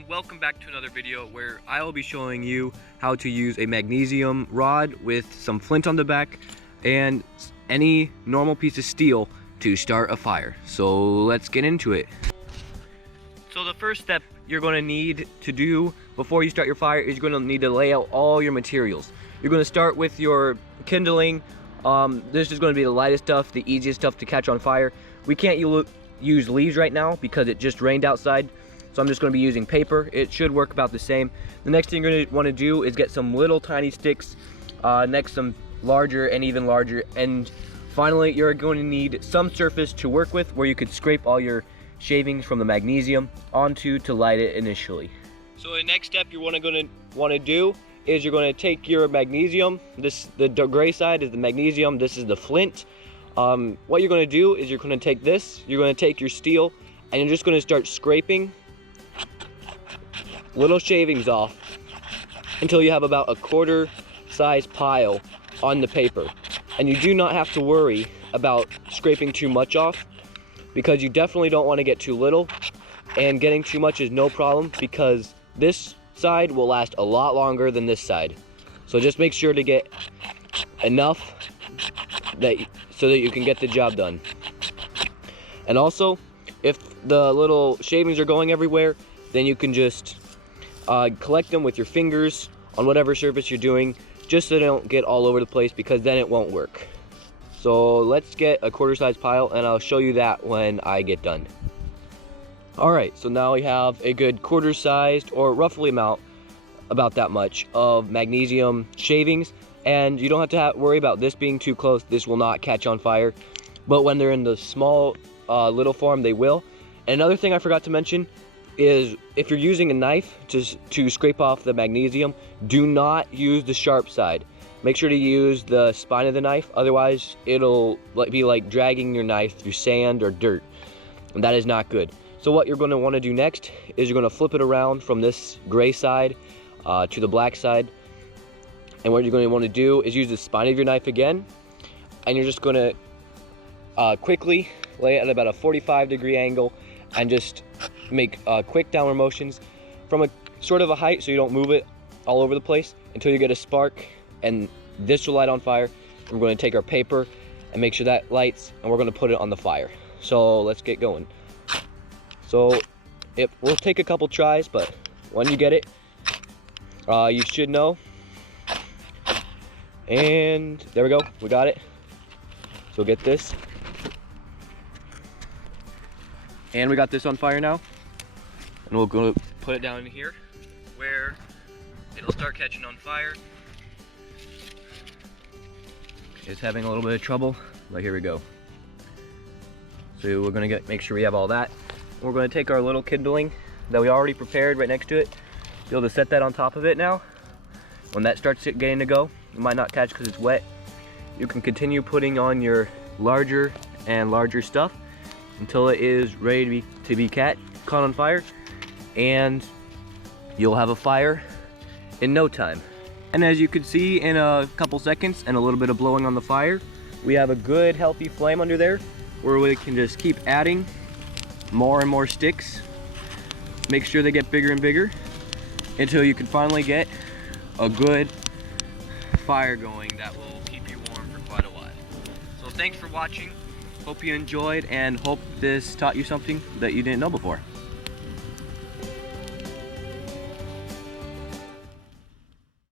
everyone, welcome back to another video where I will be showing you how to use a magnesium rod with some flint on the back and any normal piece of steel to start a fire. So let's get into it. So the first step you're going to need to do before you start your fire is you're going to need to lay out all your materials. You're going to start with your kindling. This is going to be the lightest stuff, the easiest stuff to catch on fire. We can't use leaves right now because it just rained outside. So I'm just going to be using paper. It should work about the same. The next thing you're going to want to do is get some little tiny sticks, next some larger and even larger. And finally, you're going to need some surface to work with where you could scrape all your shavings from the magnesium onto to light it initially. So the next step you're going to want to do is you're going to take your magnesium. The gray side is the magnesium. This is the flint. What you're going to do is you're going to take this. You're going to take your steel and you're just going to start scraping little shavings off until you have about a quarter size pile on the paper. And you do not have to worry about scraping too much off because you definitely don't want to get too little, and getting too much is no problem because this side will last a lot longer than this side. So just make sure to get enough so that you can get the job done. And also, if the little shavings are going everywhere, then you can just collect them with your fingers on whatever surface you're doing, just so they don't get all over the place, because then it won't work. So let's get a quarter size pile and I'll show you that when I get done. Alright, so now we have a good quarter sized, or roughly about that much of magnesium shavings, and you don't have to worry about this being too close. This will not catch on fire, but when they're in the small little form, they will. And another thing I forgot to mention is if you're using a knife to scrape off the magnesium, do not use the sharp side. Make sure to use the spine of the knife, otherwise it'll be like dragging your knife through sand or dirt, and that is not good. So what you're going to want to do next is you're going to flip it around from this gray side to the black side, and what you're going to want to do is use the spine of your knife again, and you're just going to quickly lay it at about a 45-degree angle and just make quick downward motions from a sort of a height so you don't move it all over the place until you get a spark, and this will light on fire. We're going to take our paper and make sure that lights, and we're going to put it on the fire. So let's get going. So it will take a couple tries, but when you get it, you should know. And there we go, we got it. So get this. And we got this on fire now, and we'll go put it down in here where it'll start catching on fire. It's having a little bit of trouble, but here we go. So we're gonna make sure we have all that. We're gonna take our little kindling that we already prepared right next to it, be able to set that on top of it now. When that starts getting to go, it might not catch because it's wet. You can continue putting on your larger and larger stuff until it is ready to be caught on fire, and you'll have a fire in no time. And as you can see, in a couple seconds and a little bit of blowing on the fire, we have a good healthy flame under there where we can just keep adding more and more sticks. Make sure they get bigger and bigger until you can finally get a good fire going that will keep you warm for quite a while. So thanks for watching. Hope you enjoyed, and hope this taught you something that you didn't know before.